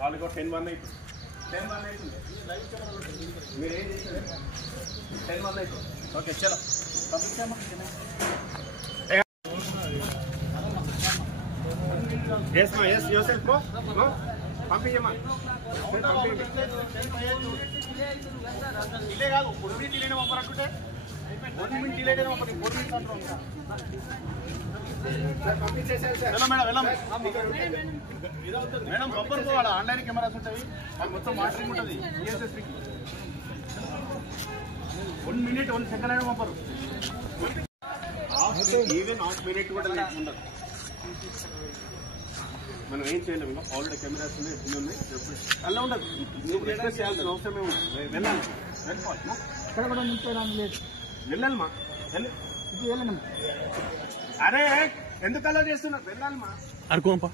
వాళ్ళకి 10-1 అవుతుంది. 10-1 అవుతుంది. మీరు ఏం చేశారు? 10-1 అవుతుంది. ఓకే చలో ఎస్ మా ఎస్ యువర్ సెల్ఫ్ బ్రో పంపించమ్మా డిలే కాదు పొడి డిలేనే పంపరాకుంటే 1 మినిట్ డిలే అయినా పంపండి 4 మినిట్స్ అంటారు మేడం బొబ్బర్ పోవాలా ఆన్లైన్ కెమెరాస్ ఉంటాయి అది మొత్తం మానిటరింగ్ ఉంటుంది ఈఎస్ఎస్పీకి 1 మినిట్ 1 సెకండ్ అయినా పంపరు ఈవెన్ 1 మినిట్ కూడా ఉండదు మనం ఏం చేయలేము ఇంకా ఆల్రెడీ కెమెరాస్ ఉన్నాయి ఎన్ని ఉన్నాయి అలా ఉండదు నువ్వు రిక్వెస్ట్ చేయాల్సిన అవసరమే ఉంది వెళ్ళాలి వెళ్ళిపోవాలమ్మా ఇక్కడ కూడా లేదు వెళ్ళాలమ్మా వెళ్ళండి అరే ఎందుకు అలా చేస్తున్నారు వెళ్ళాలమ్మా అడుకోంపా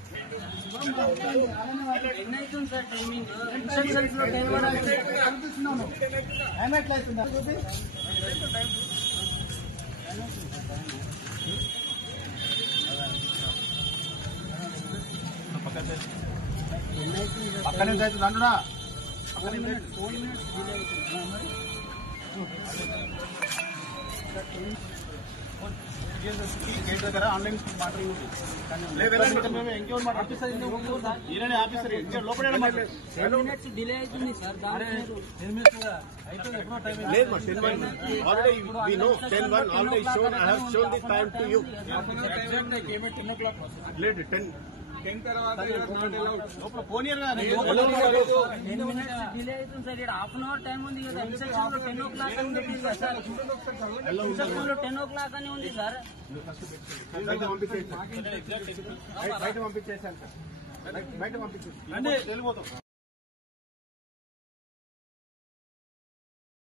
పక్కన నుంచి అవుతుంది అంటున్నా దగ్గర ఆన్లైన్ మాట్లాడి డిలే అవుతుంది సార్ పోనీ డిలే అవుతుంది సార్ ఇక్కడ హాఫ్ అన్ అవర్ టైం ఉంది కదా ఇన్స్ట్రక్షన్ లో 10 o'clock అని ఉంది సార్ ఇన్స్ట్రక్షన్ లో 10 o'clock అని ఉంది సార్ బయట పంపించేసాను సార్ బయట పంపించేసి వెళ్ళిపోతాం